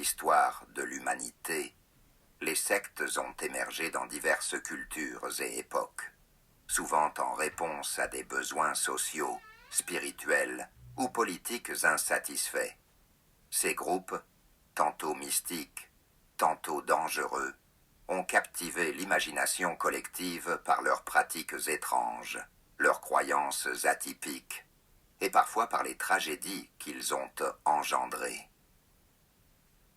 l'histoire de l'humanité, les sectes ont émergé dans diverses cultures et époques, souvent en réponse à des besoins sociaux, spirituels ou politiques insatisfaits. Ces groupes, tantôt mystiques, tantôt dangereux, ont captivé l'imagination collective par leurs pratiques étranges, leurs croyances atypiques, et parfois par les tragédies qu'ils ont engendrées.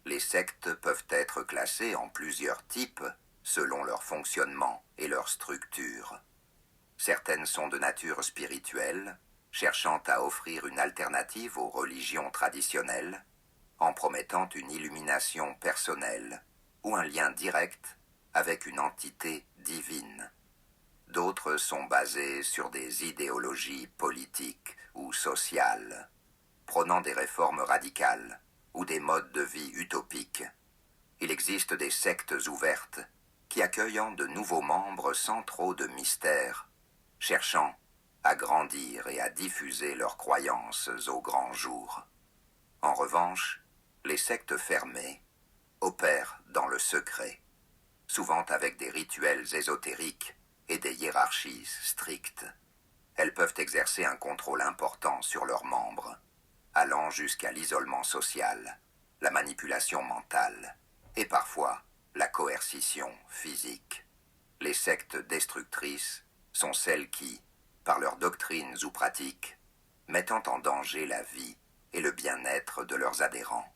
Les sectes peuvent être classées en plusieurs types selon leur fonctionnement et leur structure. Certaines sont de nature spirituelle, cherchant à offrir une alternative aux religions traditionnelles, en promettant une illumination personnelle ou un lien direct avec une entité divine. D'autres sont basées sur des idéologies politiques ou sociales, prônant des réformes radicales ou des modes de vie utopiques. Il existe des sectes ouvertes qui accueillent de nouveaux membres sans trop de mystère, cherchant à grandir et à diffuser leurs croyances au grand jour. En revanche, les sectes fermées opèrent dans le secret, souvent avec des rituels ésotériques et des hiérarchies strictes. Elles peuvent exercer un contrôle important sur leurs membres, allant jusqu'à l'isolement social, la manipulation mentale et parfois la coercition physique. Les sectes destructrices sont celles qui, par leurs doctrines ou pratiques, mettent en danger la vie et le bien-être de leurs adhérents.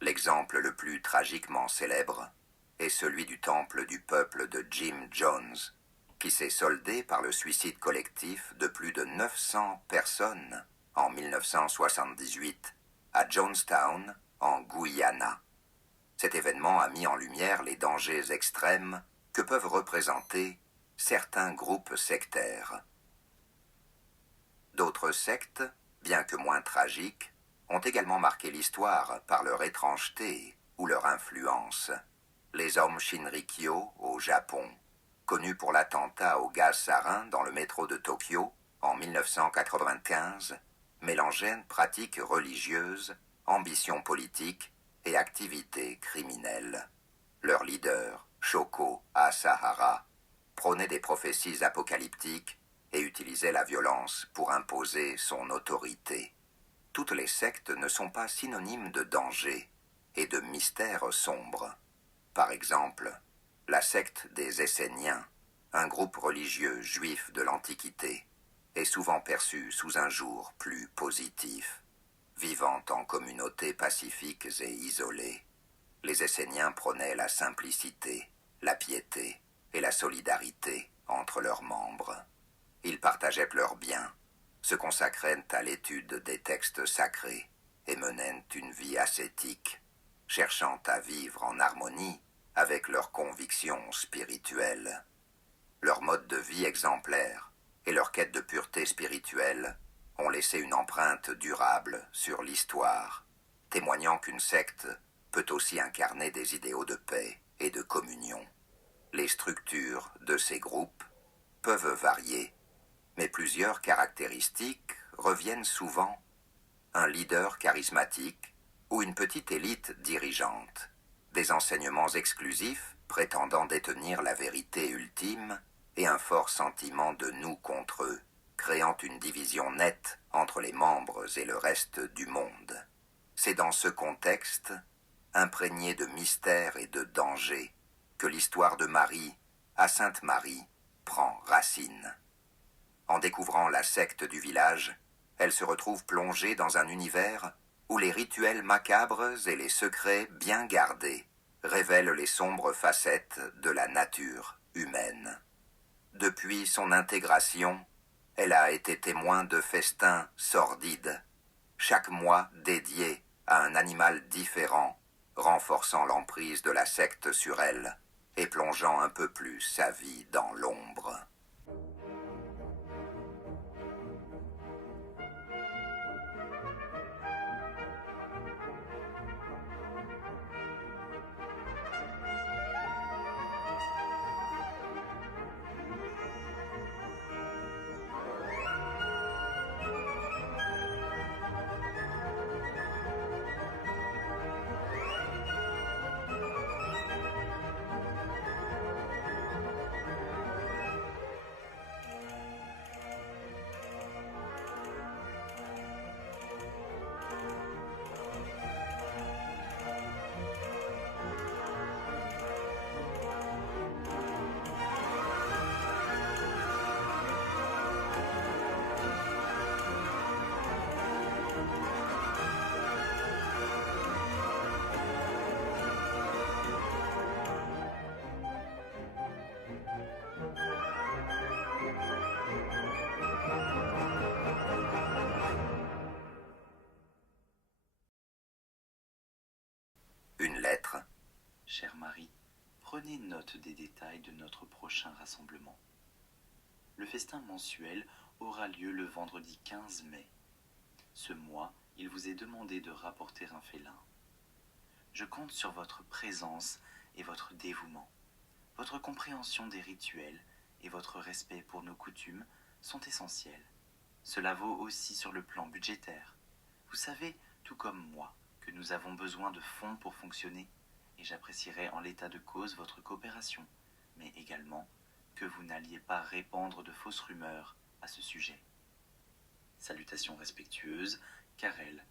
L'exemple le plus tragiquement célèbre est celui du temple du peuple de Jim Jones, qui s'est soldé par le suicide collectif de plus de 900 personnes en 1978 à Jonestown, en Guyana. Cet événement a mis en lumière les dangers extrêmes que peuvent représenter certains groupes sectaires. D'autres sectes, bien que moins tragiques, ont également marqué l'histoire par leur étrangeté ou leur influence. Les Aum Shinrikyo au Japon, connus pour l'attentat au gaz sarin dans le métro de Tokyo en 1995, mélangeaient pratiques religieuses, ambitions politiques et activités criminelles. Leur leader, Shoko Asahara, prônait des prophéties apocalyptiques et utilisait la violence pour imposer son autorité. Toutes les sectes ne sont pas synonymes de danger et de mystères sombres. Par exemple, la secte des Esséniens, un groupe religieux juif de l'Antiquité, est souvent perçue sous un jour plus positif. Vivant en communautés pacifiques et isolées, les Esséniens prônaient la simplicité, la piété et la solidarité entre leurs membres. Ils partageaient leurs biens, se consacraient à l'étude des textes sacrés et menaient une vie ascétique, cherchant à vivre en harmonie avec leurs convictions spirituelles. Leur mode de vie exemplaire et leur quête de pureté spirituelle ont laissé une empreinte durable sur l'histoire, témoignant qu'une secte peut aussi incarner des idéaux de paix et de communion. Les structures de ces groupes peuvent varier, mais plusieurs caractéristiques reviennent souvent. Un leader charismatique ou une petite élite dirigeante, des enseignements exclusifs prétendant détenir la vérité ultime et un fort sentiment de nous contre eux, créant une division nette entre les membres et le reste du monde. C'est dans ce contexte, imprégné de mystère et de danger, que l'histoire de Marie, à Sainte-Marie, prend racine. En découvrant la secte du village, elle se retrouve plongée dans un univers où les rituels macabres et les secrets bien gardés révèlent les sombres facettes de la nature humaine. Depuis son intégration, elle a été témoin de festins sordides, chaque mois dédié à un animal différent, renforçant l'emprise de la secte sur elle et plongeant un peu plus sa vie dans l'ombre. Prenez note des détails de notre prochain rassemblement. Le festin mensuel aura lieu le vendredi 15 mai. Ce mois, il vous est demandé de rapporter un félin. Je compte sur votre présence et votre dévouement. Votre compréhension des rituels et votre respect pour nos coutumes sont essentiels. Cela vaut aussi sur le plan budgétaire. Vous savez, tout comme moi, que nous avons besoin de fonds pour fonctionner, et j'apprécierais en l'état de cause votre coopération, mais également que vous n'alliez pas répandre de fausses rumeurs à ce sujet. Salutations respectueuses, Karel.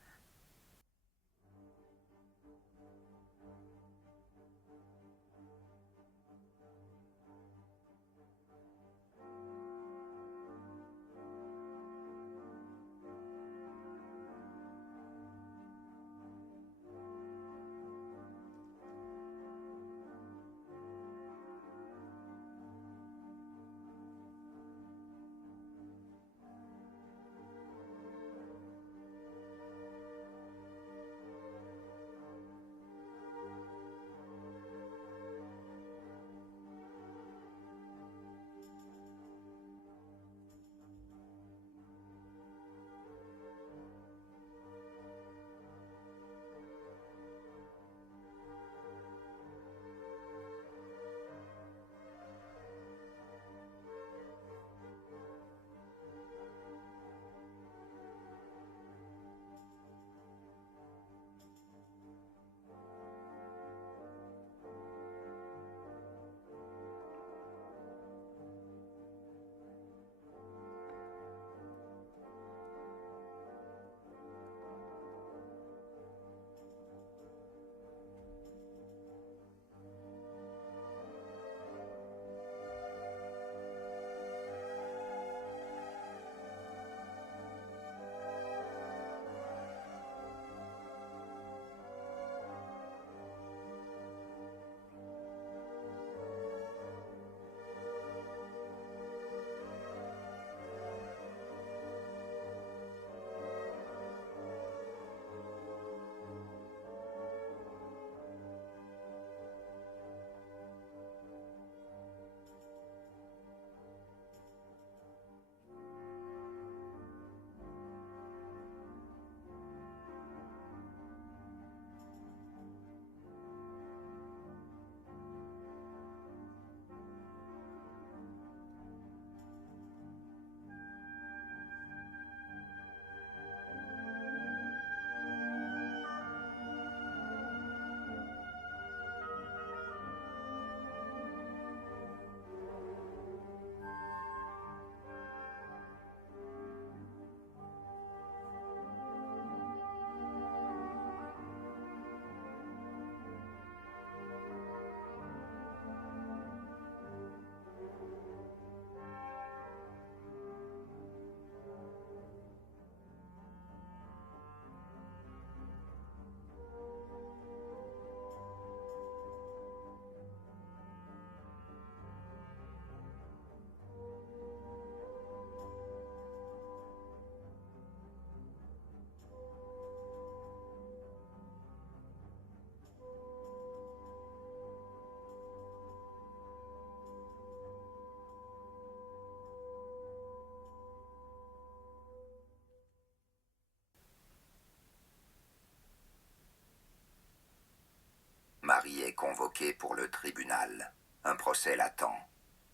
Marie est convoquée pour le tribunal. Un procès l'attend.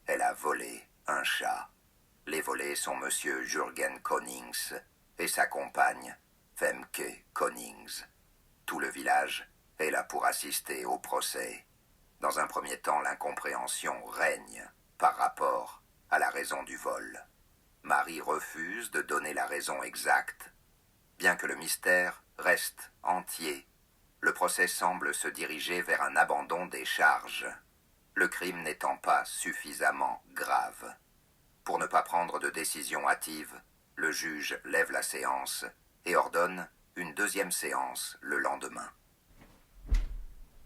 Elle a volé un chat. Les volés sont monsieur Jürgen Konings et sa compagne, Femke Konings. Tout le village est là pour assister au procès. Dans un premier temps, l'incompréhension règne par rapport à la raison du vol. Marie refuse de donner la raison exacte. Bien que le mystère reste entier, le procès semble se diriger vers un abandon des charges, le crime n'étant pas suffisamment grave. Pour ne pas prendre de décision hâtive, le juge lève la séance et ordonne une deuxième séance le lendemain.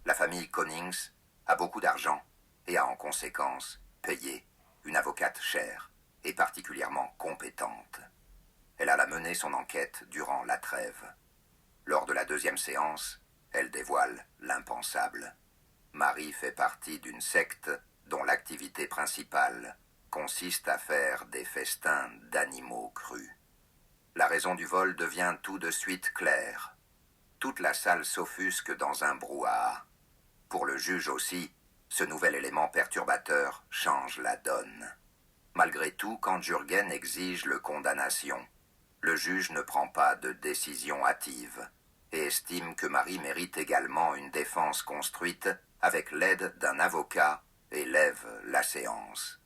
La famille Konings a beaucoup d'argent et a en conséquence payé une avocate chère et particulièrement compétente. Elle alla mener son enquête durant la trêve. Lors de la deuxième séance, elle dévoile l'impensable. Marie fait partie d'une secte dont l'activité principale consiste à faire des festins d'animaux crus. La raison du vol devient tout de suite claire. Toute la salle s'offusque dans un brouhaha. Pour le juge aussi, ce nouvel élément perturbateur change la donne. Malgré tout, quand Jürgen exige le condamnation, le juge ne prend pas de décision hâtive et estime que Marie mérite également une défense construite avec l'aide d'un avocat et lève la séance.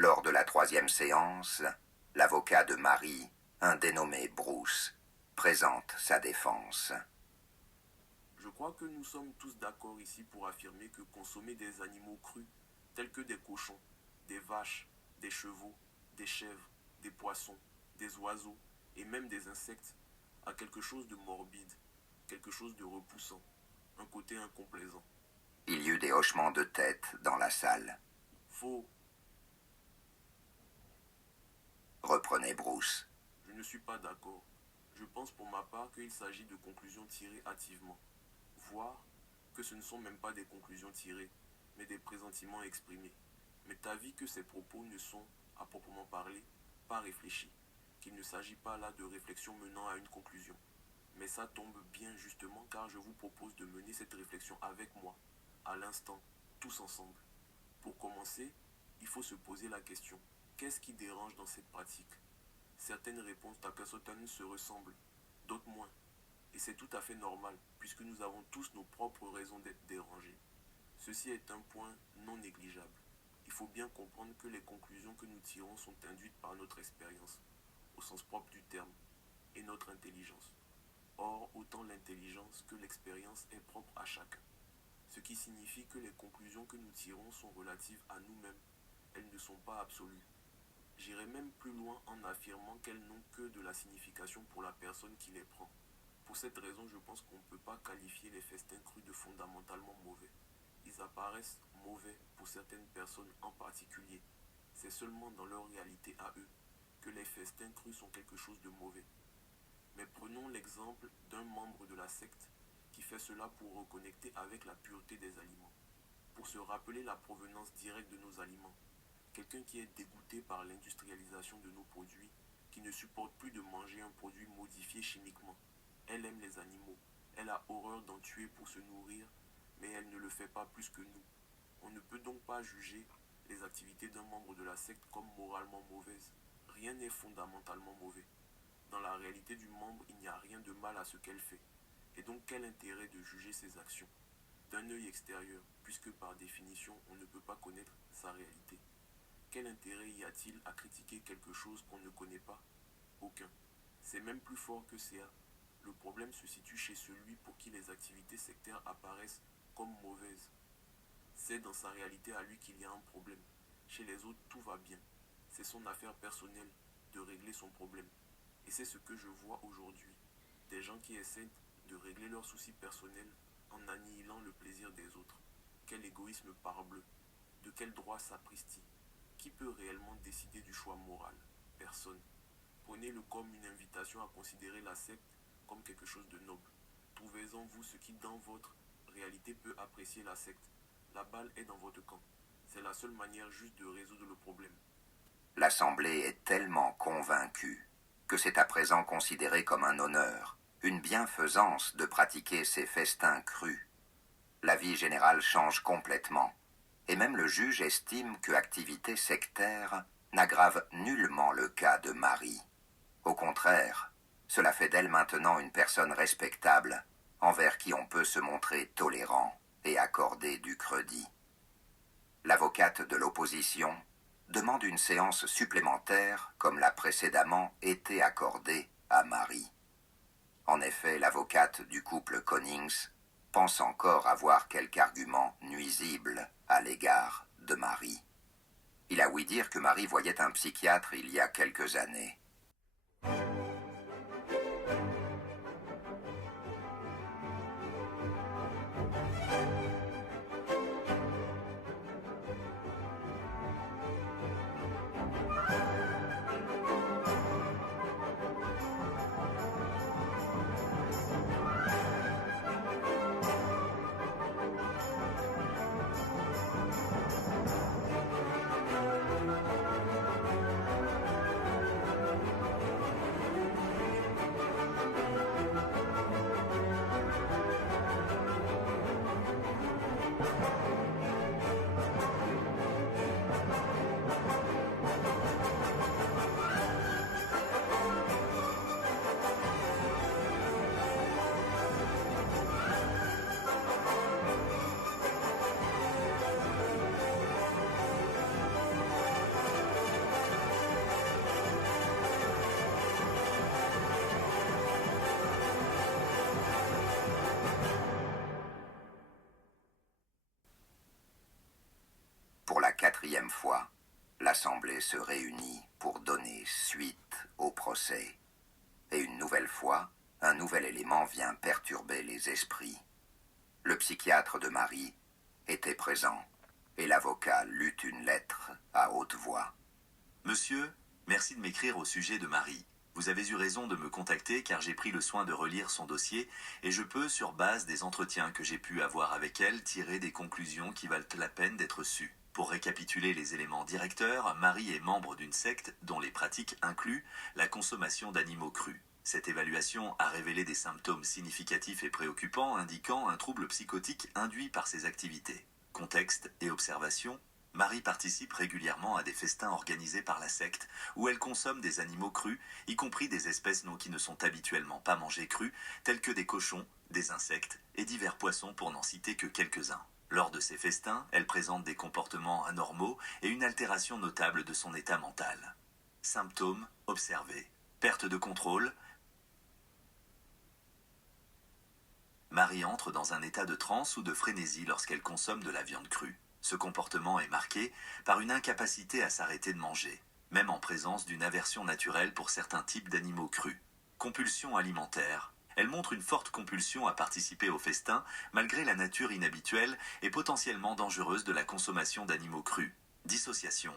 Lors de la troisième séance, l'avocat de Marie, un dénommé Bruce, présente sa défense. Je crois que nous sommes tous d'accord ici pour affirmer que consommer des animaux crus, tels que des cochons, des vaches, des chevaux, des chèvres, des poissons, des oiseaux et même des insectes, a quelque chose de morbide, quelque chose de repoussant, un côté incomplaisant. Il y eut des hochements de tête dans la salle. Faux. Reprenait Bruce. Je ne suis pas d'accord. Je pense pour ma part qu'il s'agit de conclusions tirées hâtivement, voire que ce ne sont même pas des conclusions tirées, mais des pressentiments exprimés. Mais t'avis que ces propos ne sont, à proprement parler, pas réfléchis, qu'il ne s'agit pas là de réflexion menant à une conclusion. Mais ça tombe bien justement car je vous propose de mener cette réflexion avec moi, à l'instant, tous ensemble. Pour commencer, il faut se poser la question, qu'est-ce qui dérange dans cette pratique? Certaines réponses d'Akasotan se ressemblent, d'autres moins. Et c'est tout à fait normal, puisque nous avons tous nos propres raisons d'être dérangés. Ceci est un point non négligeable. Il faut bien comprendre que les conclusions que nous tirons sont induites par notre expérience, au sens propre du terme, et notre intelligence. Or, autant l'intelligence que l'expérience est propre à chacun. Ce qui signifie que les conclusions que nous tirons sont relatives à nous-mêmes. Elles ne sont pas absolues. J'irai même plus loin en affirmant qu'elles n'ont que de la signification pour la personne qui les prend. Pour cette raison, je pense qu'on ne peut pas qualifier les festins crus de fondamentalement mauvais. Ils apparaissent mauvais pour certaines personnes en particulier. C'est seulement dans leur réalité à eux que les festins crus sont quelque chose de mauvais. Mais prenons l'exemple d'un membre de la secte qui fait cela pour reconnecter avec la pureté des aliments, pour se rappeler la provenance directe de nos aliments. Quelqu'un qui est dégoûté par l'industrialisation de nos produits, qui ne supporte plus de manger un produit modifié chimiquement. Elle aime les animaux, elle a horreur d'en tuer pour se nourrir, mais elle ne le fait pas plus que nous. On ne peut donc pas juger les activités d'un membre de la secte comme moralement mauvaises. Rien n'est fondamentalement mauvais. Dans la réalité du membre, il n'y a rien de mal à ce qu'elle fait. Et donc quel intérêt de juger ses actions d'un œil extérieur, puisque par définition, on ne peut pas connaître sa réalité. Quel intérêt y a-t-il à critiquer quelque chose qu'on ne connaît pas? Aucun. C'est même plus fort que ça. Le problème se situe chez celui pour qui les activités sectaires apparaissent comme mauvaises. C'est dans sa réalité à lui qu'il y a un problème. Chez les autres, tout va bien. C'est son affaire personnelle de régler son problème. Et c'est ce que je vois aujourd'hui. Des gens qui essaient de régler leurs soucis personnels en annihilant le plaisir des autres. Quel égoïsme parbleu. De quel droit sapristi? Qui peut réellement décider du choix moral? Personne. Prenez-le comme une invitation à considérer la secte comme quelque chose de noble. Trouvez-en vous ce qui dans votre réalité peut apprécier la secte. La balle est dans votre camp. C'est la seule manière juste de résoudre le problème. L'Assemblée est tellement convaincue que c'est à présent considéré comme un honneur, une bienfaisance de pratiquer ces festins crus. La vie générale change complètement, et même le juge estime que activité sectaire n'aggrave nullement le cas de Marie. Au contraire, cela fait d'elle maintenant une personne respectable, envers qui on peut se montrer tolérant et accorder du crédit. L'avocate de l'opposition demande une séance supplémentaire comme l'a précédemment été accordée à Marie. En effet, l'avocate du couple Connings pense encore avoir quelque argument nuisible à l'égard de Marie. Il a ouï dire que Marie voyait un psychiatre il y a quelques années. Pour la 4e fois, l'Assemblée se réunit pour donner suite au procès. Et une nouvelle fois, un nouvel élément vient perturber les esprits. Le psychiatre de Marie était présent, et l'avocat lut une lettre à haute voix. Monsieur, merci de m'écrire au sujet de Marie. Vous avez eu raison de me contacter car j'ai pris le soin de relire son dossier et je peux, sur base des entretiens que j'ai pu avoir avec elle, tirer des conclusions qui valent la peine d'être sues. Pour récapituler les éléments directeurs, Marie est membre d'une secte dont les pratiques incluent la consommation d'animaux crus. Cette évaluation a révélé des symptômes significatifs et préoccupants indiquant un trouble psychotique induit par ces activités. Contexte et observation. Marie participe régulièrement à des festins organisés par la secte où elle consomme des animaux crus, y compris des espèces qui ne sont habituellement pas mangées crues, telles que des cochons, des insectes et divers poissons pour n'en citer que quelques-uns. Lors de ces festins, elle présente des comportements anormaux et une altération notable de son état mental. Symptômes observés. Perte de contrôle. Marie entre dans un état de transe ou de frénésie lorsqu'elle consomme de la viande crue. Ce comportement est marqué par une incapacité à s'arrêter de manger, même en présence d'une aversion naturelle pour certains types d'animaux crus. Compulsion alimentaire. Elle montre une forte compulsion à participer au festin, malgré la nature inhabituelle et potentiellement dangereuse de la consommation d'animaux crus. Dissociation.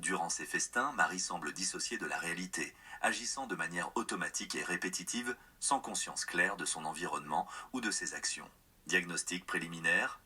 Durant ces festins, Marie semble dissociée de la réalité, agissant de manière automatique et répétitive, sans conscience claire de son environnement ou de ses actions. Diagnostic préliminaire.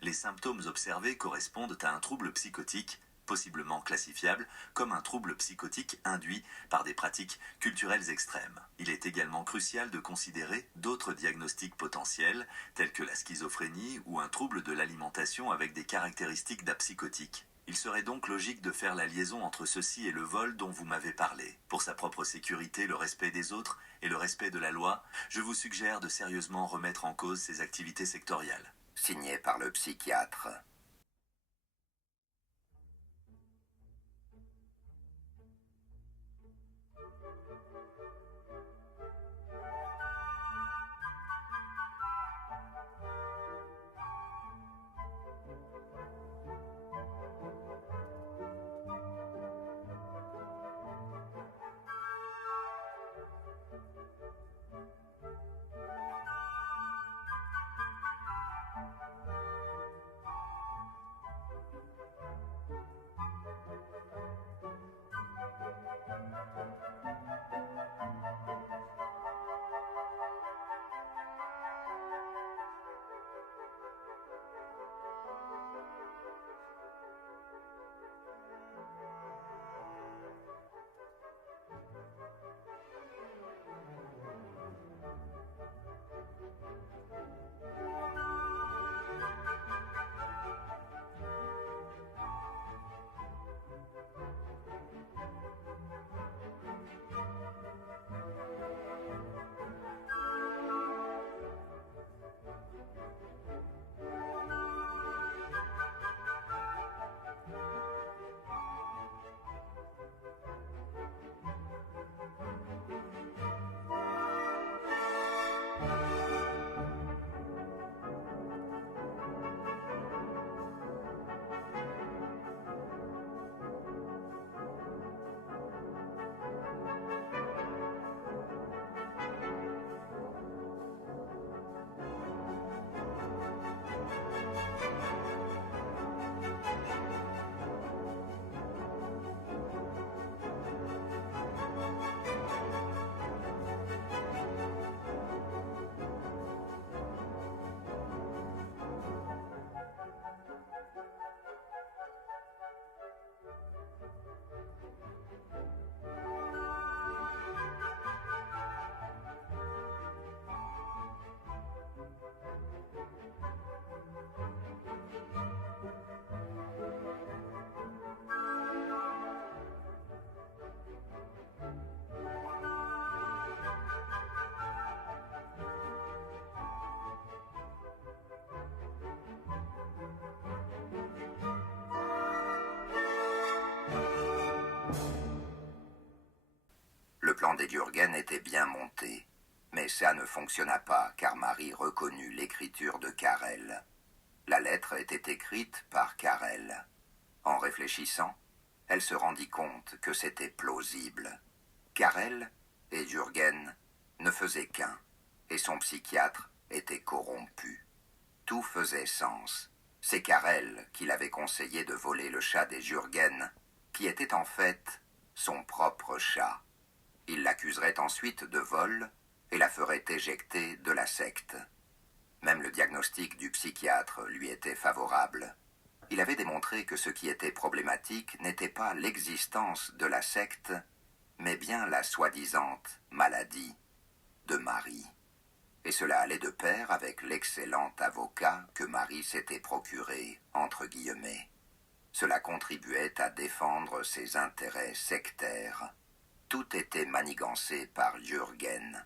Les symptômes observés correspondent à un trouble psychotique, possiblement classifiable comme un trouble psychotique induit par des pratiques culturelles extrêmes. Il est également crucial de considérer d'autres diagnostics potentiels, tels que la schizophrénie ou un trouble de l'alimentation avec des caractéristiques d'apsychotique. Il serait donc logique de faire la liaison entre ceci et le vol dont vous m'avez parlé. Pour sa propre sécurité, le respect des autres et le respect de la loi, je vous suggère de sérieusement remettre en cause ces activités sectorielles. Signé par le psychiatre. et Jürgen était bien monté. Mais ça ne fonctionna pas car Marie reconnut l'écriture de Karel. La lettre était écrite par Karel. En réfléchissant, elle se rendit compte que c'était plausible. Karel et Jürgen ne faisaient qu'un, et son psychiatre était corrompu. Tout faisait sens. C'est Karel qui l'avait conseillé de voler le chat des Jürgen, qui était en fait son propre chat. Il l'accuserait ensuite de vol et la ferait éjecter de la secte. Même le diagnostic du psychiatre lui était favorable. Il avait démontré que ce qui était problématique n'était pas l'existence de la secte, mais bien la soi-disant maladie de Marie. Et cela allait de pair avec l'excellent avocat que Marie s'était procuré, entre guillemets. Cela contribuait à défendre ses intérêts sectaires. Tout était manigancé par Jürgen.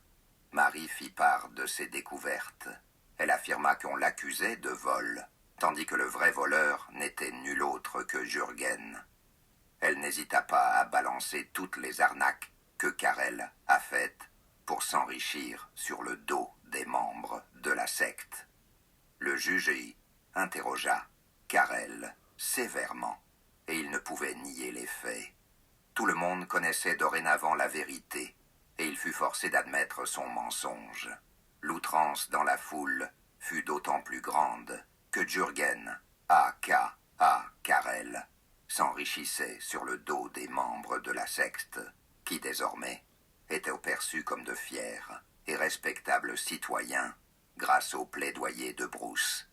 Marie fit part de ses découvertes. Elle affirma qu'on l'accusait de vol, tandis que le vrai voleur n'était nul autre que Jürgen. Elle n'hésita pas à balancer toutes les arnaques que Karel a faites pour s'enrichir sur le dos des membres de la secte. Le juge y interrogea Karel sévèrement, et il ne pouvait nier les faits. Tout le monde connaissait dorénavant la vérité, et il fut forcé d'admettre son mensonge. L'outrance dans la foule fut d'autant plus grande que Jürgen, aka Karel, s'enrichissait sur le dos des membres de la secte, qui désormais étaient perçus comme de fiers et respectables citoyens grâce au plaidoyer de Bruce.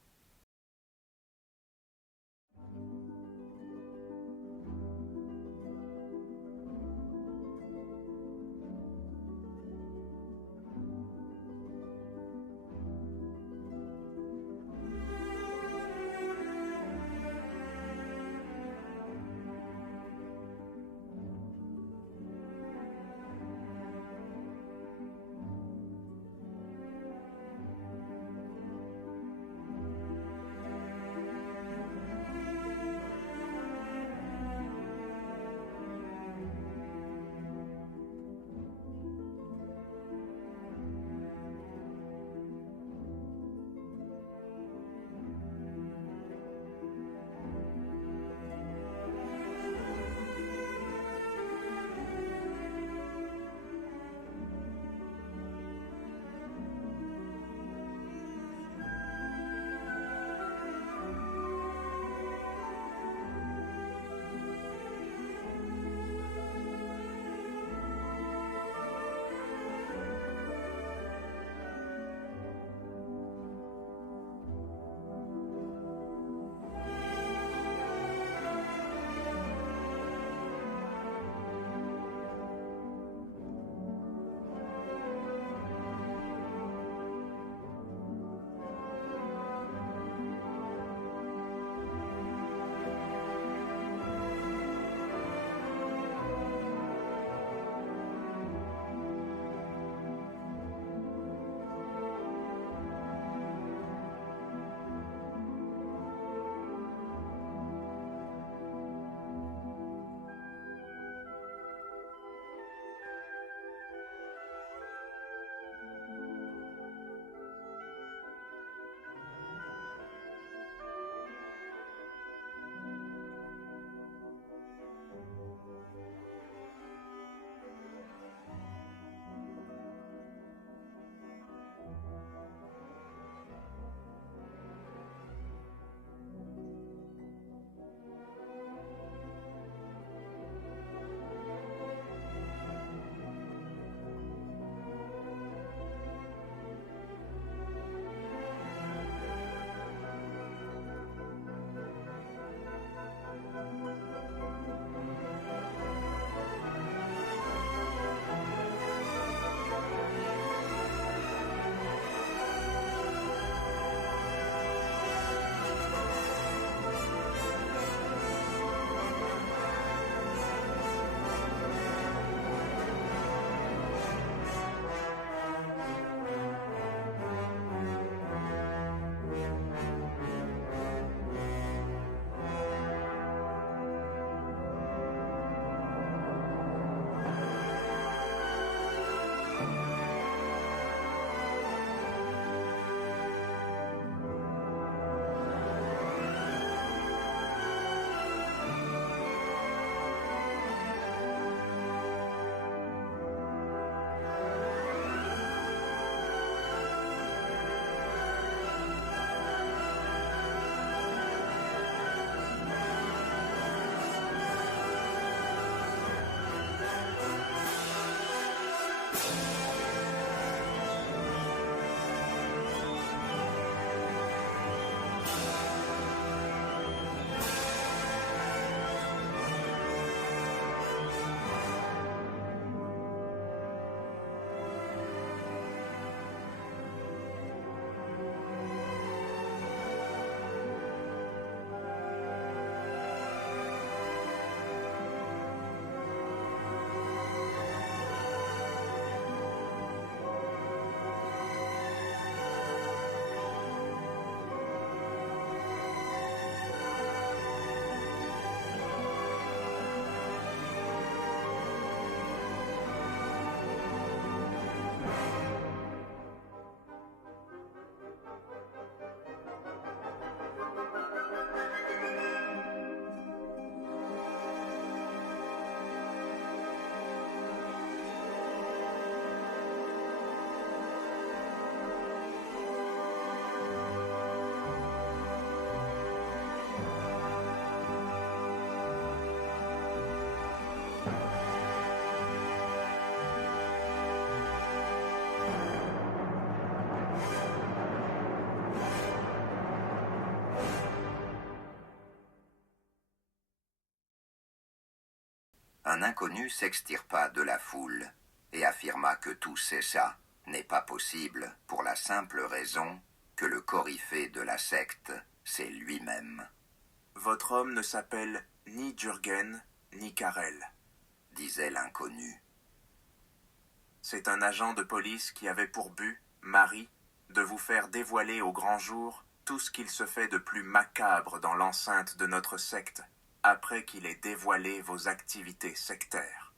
un inconnu s'extirpa de la foule et affirma que tout ça n'est pas possible pour la simple raison que le coryphée de la secte, c'est lui-même. « Votre homme ne s'appelle ni Jürgen ni Karel, » disait l'inconnu. « C'est un agent de police qui avait pour but, Marie, de vous faire dévoiler au grand jour tout ce qu'il se fait de plus macabre dans l'enceinte de notre secte, après qu'il ait dévoilé vos activités sectaires.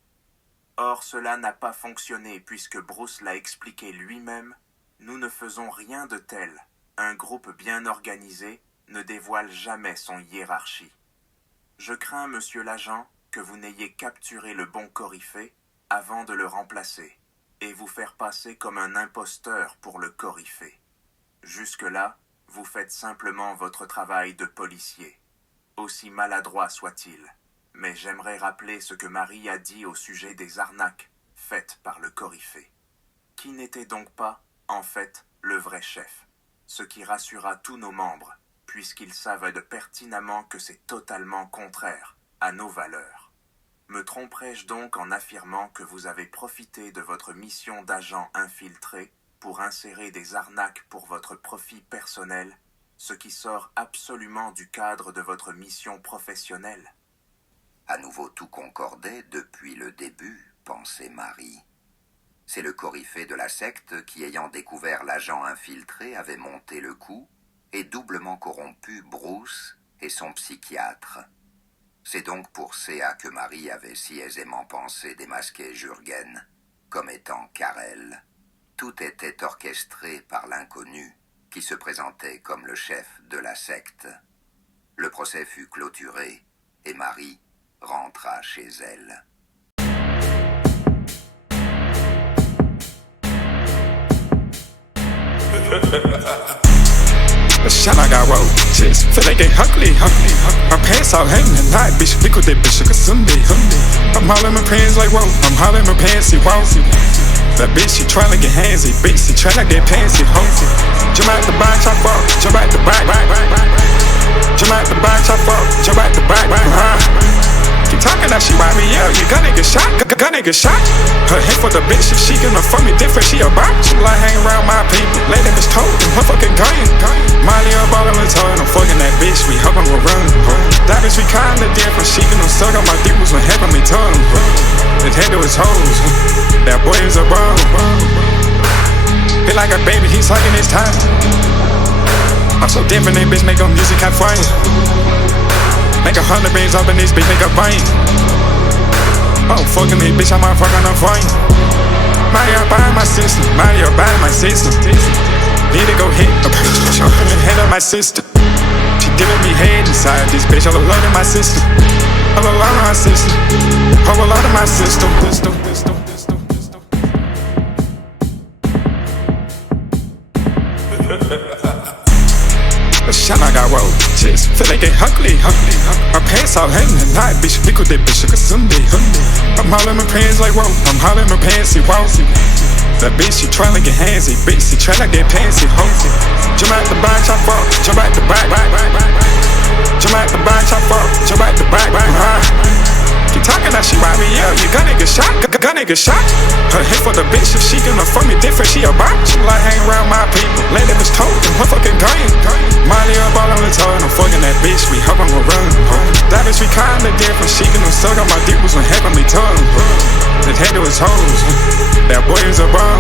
Or, cela n'a pas fonctionné puisque Bruce l'a expliqué lui-même, nous ne faisons rien de tel. Un groupe bien organisé ne dévoile jamais son hiérarchie. Je crains, monsieur l'agent, que vous n'ayez capturé le bon coryphée avant de le remplacer et vous faire passer comme un imposteur pour le coryphée. Jusque-là, vous faites simplement votre travail de policier, aussi maladroit soit-il. Mais j'aimerais rappeler ce que Marie a dit au sujet des arnaques faites par le coryphée, qui n'était donc pas, en fait, le vrai chef, ce qui rassura tous nos membres, puisqu'ils savent pertinemment que c'est totalement contraire à nos valeurs. Me tromperais-je donc en affirmant que vous avez profité de votre mission d'agent infiltré pour insérer des arnaques pour votre profit personnel, ce qui sort absolument du cadre de votre mission professionnelle? À nouveau tout concordait depuis le début, pensait Marie. C'est le coryphée de la secte qui, ayant découvert l'agent infiltré, avait monté le coup et doublement corrompu Bruce et son psychiatre. C'est donc pour CA que Marie avait si aisément pensé démasquer Jürgen comme étant Karel. Tout était orchestré par l'inconnu qui se présentait comme le chef de la secte. Le procès fut clôturé et Marie rentra chez elle. The shot I got roaches, feel like they ugly. My pants all hanging at night, bitch. We could that bitch like a Sunday. I'm hauling my pants like whoa. I'm hauling my pants, he won't. That bitch, she tryna get handsy. Bitch, she tryna get pantsy. Jump out the box, chop up. Jump out the back. Jump out the box, chop up. Jump out the back. Keep talking that she wipe me out. You gonna get shot. Gonna get shot. Her head for the bitch. If she gonna fuck me different, she a bop. She like hang around my people. Lady bitch told them her fucking gun. Molly up all in the toy. I'm fucking that bitch. We hoping we'll run. That bitch we kinda different. She gonna suck on my dick was when having me tongue. His head to his toes. That boy is a bum. Feel like a baby. He's sucking his time. I'm so different. That bitch make her music kind of funny. Make 100 bands up in this bitch, make a brain. Oh, fucking me, bitch, I'm a fucking on fine. Mario by my sister, Mario by my sister. Need to go hit a bitch, I'm in the head of my sister. She giving me head inside this bitch, all alone in my sister. All alone in my sister. All alone in my sister. The shot I got roaches, feel like they ugly. My pants all hanging at night, bitch. We could that bitch like a Sunday. I'm hauling my pants like whoa. I'm hauling my pants, he won't. That bitch, she tryna get handsy. Bitch, she tryna get pantsy. Jump out the box, chop up. Jump out the back. Jump out the box, chop up. Jump out the back. Keep talking that she wipe me out. You gonna get shot. Gonna get shot. Her head for the bitch. If she gonna fuck me different, she a bop. She like hang around my people. Lady bitch told them her fucking gun. Molly up all on the toe, and I'm fucking that bitch. We hoping we'll run. That bitch we kinda different. She gonna suck on my dick was when having me tongue. His head to his toes. That boy is a bum.